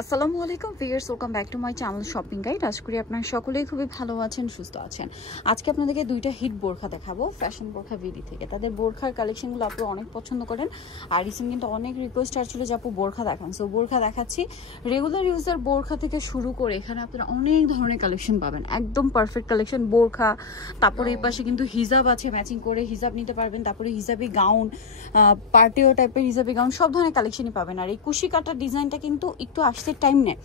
আসসালামু আলাইকুম viewers, welcome back to my channel shopping guide. আশা করি আপনারা সকলেই খুবই ভালো আছেন, সুস্থ আছেন। আজকে আপনাদেরকে দুইটা হিট বোরখা দেখাবো ফ্যাশন বোরখা ভিডি থেকে। তাদের বোরখার কালেকশনগুলো আপনারা অনেক পছন্দ করেন, আর রিসেন্ট কিন্তু অনেক রিকোয়েস্ট আসছিল যে আপু বোরখা দেখান। সো বোরখা দেখাচ্ছি, রেগুলার ইউজার বোরখা থেকে শুরু করে এখানে আপনারা অনেক ধরনের কালেকশন পাবেন, একদম পারফেক্ট কালেকশন বোরখা। তারপরে এই পাশে কিন্তু হিজাব আছে, ম্যাচিং করে হিজাব নিতে পারবেন। তারপরে হিজাবি গাউন, পার্টিও টাইপের হিজাবি গাউন, সব ধরনের কালেকশনই পাবেন। আর এই কুশি কাটার ডিজাইনটা কিন্তু একটু আসতে টাইম নেয়,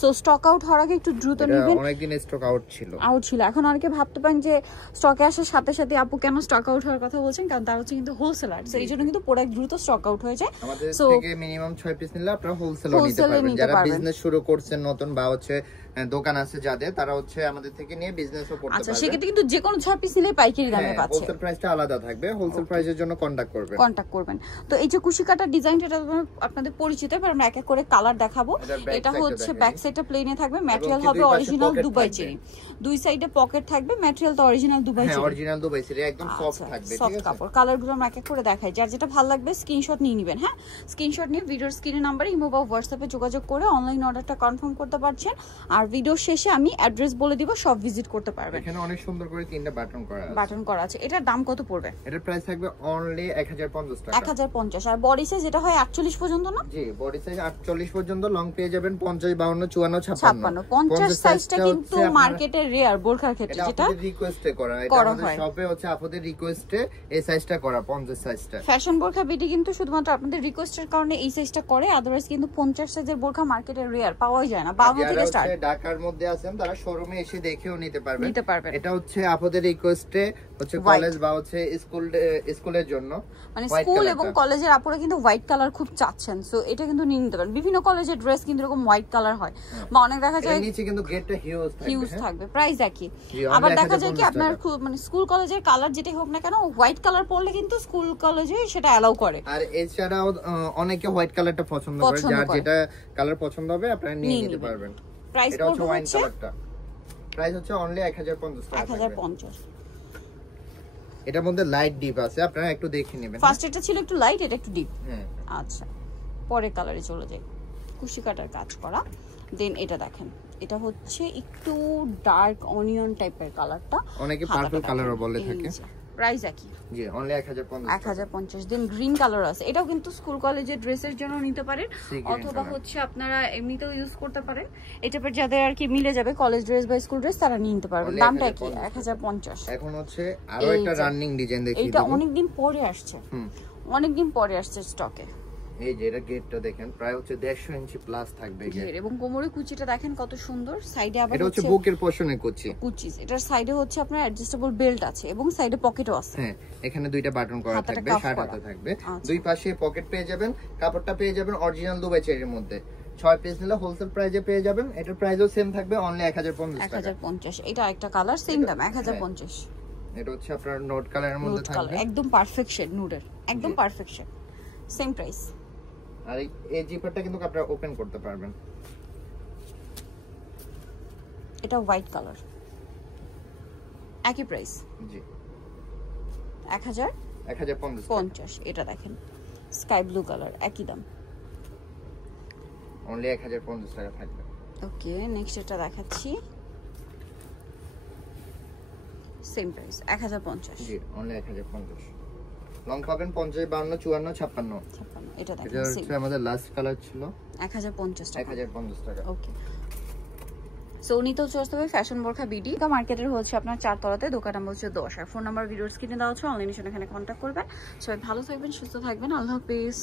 সো স্টক আউট হওয়ার আগে একটু দ্রুত নেবেন। অনেকদিন স্টক আউট ছিল। এখন অনেকে ভাবতে পারেন যে স্টকে আসার সাথে সাথে আপু কেন স্টক আউট হওয়ার কথা বলছেন, কারণ তার হচ্ছে কিন্তু হোলসেলার, সো এই জন্য কিন্তু প্রোডাক্ট দ্রুত স্টক আউট হয়ে যায়। আমাদের থেকে মিনিমাম 6 পিস নিলে আপনারা হোলসেলে নিতে পারবেন। যারা বিজনেস শুরু করছেন নতুন বা হচ্ছে দোকান আছে যাদের, তারা হচ্ছে আমাদের থেকে নিয়ে বিজনেসও করতে পারবে। আচ্ছা, সেক্ষেত্রে কিন্তু যে কোনো 6 পিস নিলে পাইকারি দামে পাচ্ছেন। হোলসেল প্রাইসটা আলাদা থাকবে, হোলসেল প্রাইসের জন্য কন্টাক্ট করবেন। তো এই যে কুশি কাটার ডিজাইনটা আপনাদের পরিচিত, এবার আমরা এক এক করে কালার দেখাবো। এটা হচ্ছে ব্যাক সাইডটা প্লেনে থাকবে, ম্যাটেরিয়াল হবে অরিজিনাল দুবাই চেরি, দুই সাইডে পকেট থাকবে, ম্যাটেরিয়াল তো অরিজিনাল দুবাই চেরি। হ্যাঁ, অরিজিনাল দুবাই চেরি, একদম সফট থাকবে, ঠিক আছে। কাপড় কালারগুলো আমরা এক এক করে দেখাই, যার যেটা ভালো লাগবে স্ক্রিনশট নিয়ে নেবেন। হ্যাঁ, স্ক্রিনশট নিয়ে ভিডিওর স্ক্রিনের নাম্বারে ইমো বা হোয়াটসঅ্যাপে যোগাযোগ করে অনলাইন অর্ডারটা কনফার্ম করতে পারছেন। আর ভিডিওর শেষে আমি অ্যাড্রেস বলে দিব, সব ভিজিট করতে পারবেন। এখানে অনেক সুন্দর করে তিনটা বাটন করা আছে। এটার দাম কত পড়বে? এটার প্রাইস থাকবে অনলি 1050 টাকা। 1050। আর বডি সাইজ যেটা হয় 48 পর্যন্ত না? জি, বডি সাইজ 48 পর্যন্ত, লং পেয়ে যাবেন 50, 52, 54, 56। 50 সাইজটা কিন্তু মার্কেটে রেয়ার বোরখার ক্ষেত্রে, যেটা আপনাদের রিকোয়েস্টে করা, এটা আমাদের শপে হচ্ছে আপনাদের রিকোয়েস্টে এই সাইজটা করা, 50 সাইজটা। ফ্যাশন বোরখা বিডি কিন্তু শুধুমাত্র আপনাদের রিকোয়েস্টের কারণে এই সাইজটা করে, আদারওয়াইজ কিন্তু 50 সাইজের বোরখা মার্কেটে রেয়ার, পাওয়াই যায় না। 52 থেকে স্টার্ট। ঢাকার মধ্যে আছেন তারা শোরুমে এসে দেখেও নিতে পারবেন। এটা হচ্ছে আপনাদের রিকোয়েস্টে হচ্ছে কলেজ বা হচ্ছে স্কুলের জন্য, মানে স্কুল এবং কলেজের আপুরা কিন্তু হোয়াইট কালার খুব চাচ্ছেন, সো এটা কিন্তু নিয়ে নিতে পারেন। বিভিন্ন কলেজের ড্রেস কিন্তু এরকম হোয়াইট কালার হয়, বা অনেক দেখা যায় নিচে কিন্তু গেটটা হিউজ থাকবে, প্রাইস একই। আবার দেখা যায় কি আপনার মানে স্কুল কলেজের কালার যেটাই হোক না কেন, হোয়াইট কালার পরলে কিন্তু স্কুল কলেজে সেটা অ্যালাউ করে। আর এছাড়াও অনেকে হোয়াইট কালারটা পছন্দ করে, যার যেটা কালার পছন্দ হবে আপনারা নিয়ে নিতে পারবেন। প্রাইস হচ্ছে ওয়াইন কালারটা, প্রাইস হচ্ছে অনলি 1050 টাকা। 1050। এটার মধ্যে লাইট ডিপ আছে, আপনারা একটু দেখে নেবেন। ফার্স্ট এটা ছিল একটু লাইট, এটা একটু ডিপ। আচ্ছা, পরে কালারে চলে যাই, কুশি কাটার কাজ করা। দেন এটা দেখেন, এটা হচ্ছে একটু ডার্ক অনিয়ন টাইপের কালারটা, অনেকে পার্পল কালারও বলে থাকে। প্রাইস একই, জি, অনলি 1050। দেন গ্রিন কালার আছে, এটাও কিন্তু স্কুল কলেজের ড্রেসের জন্য নিতে পারেন, অথবা হচ্ছে আপনারা এমনিতেও ইউজ করতে পারেন। এটা পর যাদের আর কি মিলে যাবে কলেজ ড্রেস বা স্কুল ড্রেস, তারা নিতে পারবেন। দামটা কি? 1050। এখন হচ্ছে আরো একটা রানিং ডিজাইন দেখিয়ে দেব। এটা অনেকদিন পরে আসছে স্টকে। এই যে এটা গেটটা দেখেন, প্রায় হচ্ছে 150 ইঞ্চি প্লাস থাকবে গেট, এবং কোমরে কুচিটা দেখেন কত সুন্দর। সাইডে আবার এটা হচ্ছে বুকের পোরশনে কুচি, এটার সাইডে হচ্ছে আপনার অ্যাডজাস্টেবল বেল্ট আছে এবং সাইডে পকেটও আছে। হ্যাঁ, এখানে দুইটা বাটন করা থাকবে, শার্ট হাতা থাকবে, দুই পাশে পকেট পেয়ে যাবেন। কাপড়টা পেয়ে যাবেন অরিজিনাল দুবাই চেরির মধ্যে। 6 পিস নিলে হোলসেল প্রাইসে পেয়ে যাবেন। এটার প্রাইসও সেম থাকবে, অনলি 1050 টাকা। 1050। এটা একটা কালার, সেম দাম 1050। এটা হচ্ছে আপনার নোট কালারের মধ্যে থাকবে, একদম পারফেক্ট শেড, নুডের একদম পারফেক্ট শেড, সেম প্রাইস। আর এই জিপারটা কিন্তু আপনারা ওপেন করতে পারবেন। এটা হোয়াইট কালার, একই প্রাইস। জি, 1050। এটা দেখেন স্কাই ব্লু কালার, একই দাম, অনলি 1050 টাকা থাকবে। ওকে, নেক্সট এটা দেখাচ্ছি, সেম প্রাইস 1050। জি, অনলি 1050। লং পাবেন 50, 52, 54, 56। এটা দেখেন, এটা হচ্ছে আমাদের লাস্ট কালার ছিল, 1050 টাকা। 1050 টাকা। ওকে, সো নিতেও চলতে হবে ফ্যাশন বোরখা বিডি মার্কেটের হচ্ছে আপনার 4 তলাতে, দোকান নাম্বার হচ্ছে 10, আর ফোন নাম্বার ভিডিওর স্ক্রিনে দেওয়া হচ্ছে, অনলাইনে সেখানে কন্ট্যাক্ট করবেন। সবাই ভালো থাকবেন, সুস্থ থাকবেন, আল্লাহ হাফেজ।